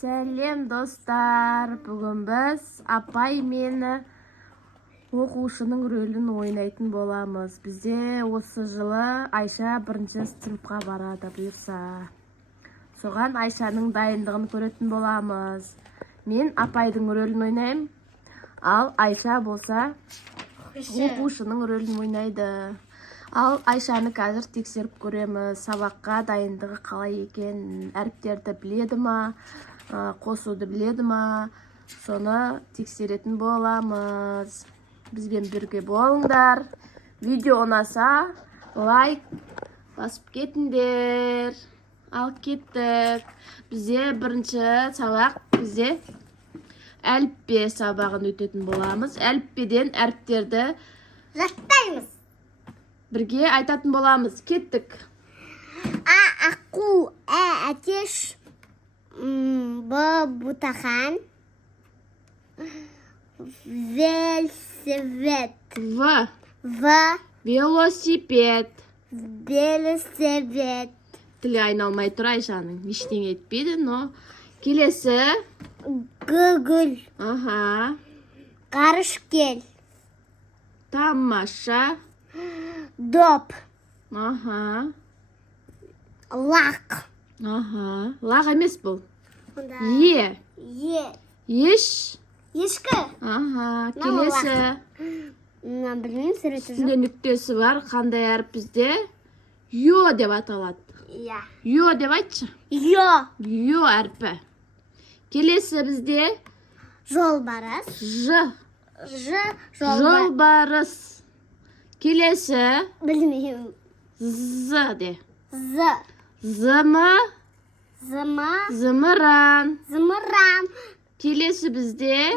Сәлем достар, бүгін біз апай мені оқушының рөлін ойнайтын боламыз. Бізде осы жылы Айша бірінші сыныпқа барады бұйырса. Соған Айшаның дайындығын көретін боламыз. Мен апайдың рөлін ойнаймын, ал Айша болса оқушының рөлін ойнайды. Ал Айшаны қазір тексеріп көреміз. Сабаққа дайындығы қалай екен, әріптерді біледі ма, қосуды біледі ма, соны тексеретін боламыз. Бізбен бірге болыңдар. Видео ұнаса лайк басып кетіңдер. Ал кеттік. Бізде бірінші сабақ, бізде әліппе сабағын өтетін боламыз. Әліппеден әріптерді жаттаймыз. Бірге айтатын боламыз. Кеттік. Аққу, әтеш, бұтақан, велосипед, Велосипед. велосипед, Тілі айналмай тұр Айшаның. Ештеңе етпейді, но келесі. гүгіл, Аха. ғарышкел, Тамаша. доп, Аха. лақ, Аха. Лақ емес бұл. е, Еш. ешкі, Аха. Келесі. білмеймін, суреті жоқ. Үстінде нүктесі бар. Қандай әріп бізде? Йо деп аталады. Иә. Йо деп айтшы. Йо әрпі. Келесі бізде Жолбарыс, жолбарыс. Келесі білмеймін, з де. зымыран, Зымыран. Келесі бізде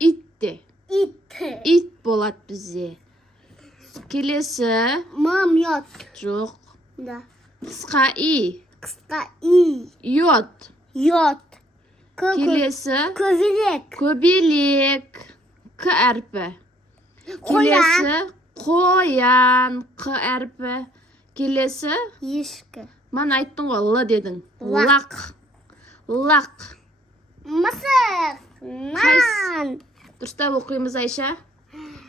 ит де. ит, Ит болады бізде. Келесі мамет, жоқ. да, Қысқа и. қысқа Йод. йод, Келесі көбелек, көбелек. К әрпі. Келесі қоян. Қ әрпі. Келесі ешкі, мана айттың ғой, л дедің. Лақ. Лақ. мысық, нан, Дұрыстап оқимыз Айша.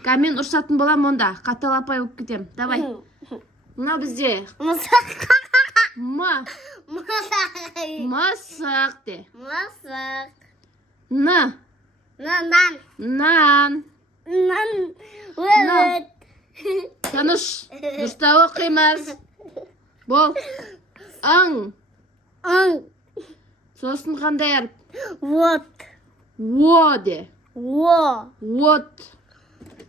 Мен ұрсатын болам онда. Қаталапай оқып кетем. Давай. Мынау бізде мысық, мысық де. мысық, Н. нан, өт, Таныш. Дұрыстап оқимыз. Бол. Ың. Сосын қандай әріп? вот, О де. От.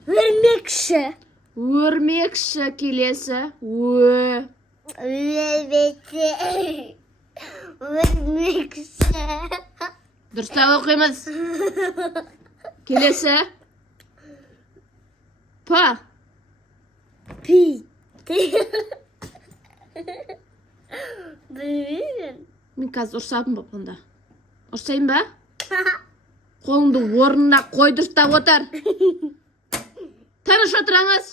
өрмекші, Өрмекші. Келесі ө. өрмекші, Дұрыстап оқимыз. Келесі п. пит, білмеймін, Мен қазір ұрсабым ба бұнда? Ұрсайын ба? Қолыңды орнына қой, дұрыстап отыр. Тыныш отырыңыз.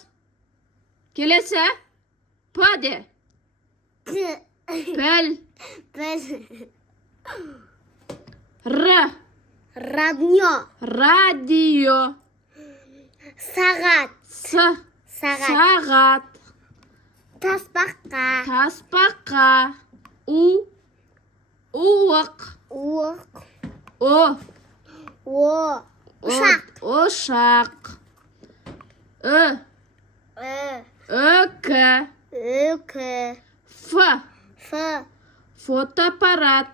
Келесі п де. Піл. Р. Радио. сағат, Сағат. Таспаққа. Уық. Ошақ. Өк. Ф. Фотоаппарат.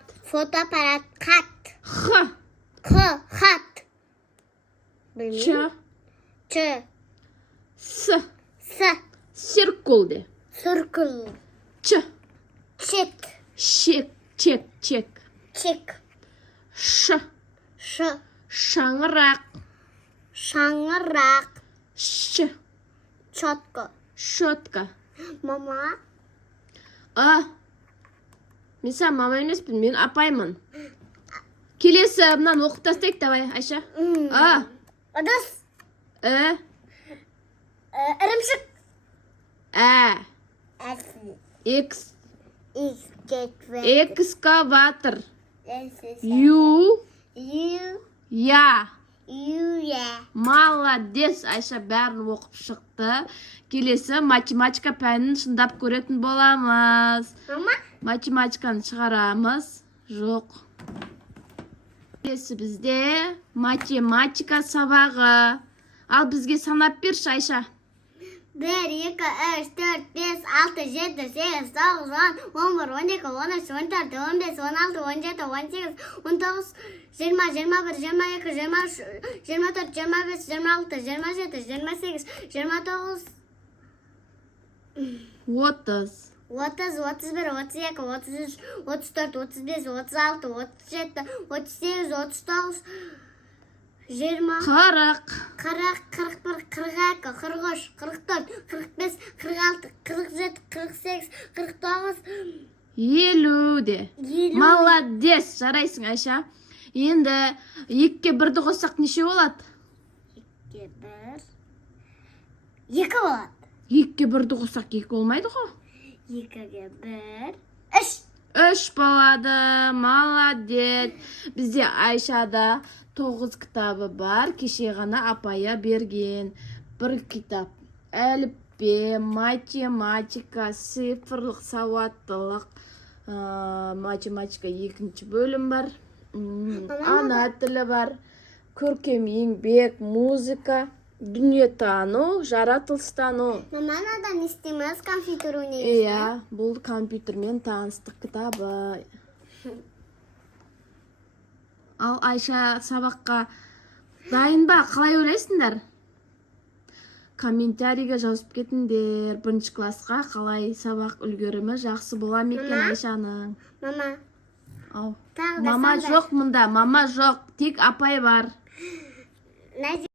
хат, Х. білмеймін, Ч. С. Циркул де. сұркыл, Ч. чек, Чек. Ш. Шаңырақ. Ш. Щетка. мама, Мен саған мама емеспін, мен апаймын. Келесі мынаны оқып тастайық, давай, Айша. ыдыс, ірімшік. X, X. Экскаватор. Ю. Я. Молодец, Айша бәрін оқып шықты. Келесі математика пәнін шындап көретін боламыз. Мама? Математиканы шығарамыз. Жоқ. Келесі бізде математика сабағы. Ал бізге санап берші, Айша. 1, 2, 3, 4, 5, 6, 7, 8, 9, 10, 11, 12, 13, 14, 15, 16, 17, 18, 19, 20, 21, 22, 23, 24, 25, 26, 27, 28, 29, 30. 30, 31, 32, 33, 34, 35, 36, 37, 38, 39, 20, 40. 40, 41, 42, 43, 44, 45, 46, 47, 48, 49, 50 де. 50. Молодец, жарайсың, Айша. Енді 2-ке 1-ді қоссақ неше болады? 2, 1, 2 болады. 2-ке 1-ді қоссақ 2 болмайды ғой. 2-ге 1, 3. 3 болады. Молодец. Бізде Айшада 9 кітабы бар. Кеше ғана апая берген. 1 кітап. Әліппе, математика, цифрлық сауаттылық, математика 2-ші бөлім бар. Ана тілі бар. Көркем еңбек, музыка, дүниетану, жаратылыстану. Маманадан істеміз компьютер ойнаймыз. Иә, бұл компьютермен таныстық кітабы. Ал Айша сабаққа дайын ба? Қалай ойлайсыңдар? Комментарийге жазып кетіңдер. 1-ші классқа қалай сабақ үлгерімі жақсы бола ма екен Айшаның? Мама, Ау. тағы да Мама сондай. жоқ мұнда, мама жоқ. Тек апай бар. Нәзира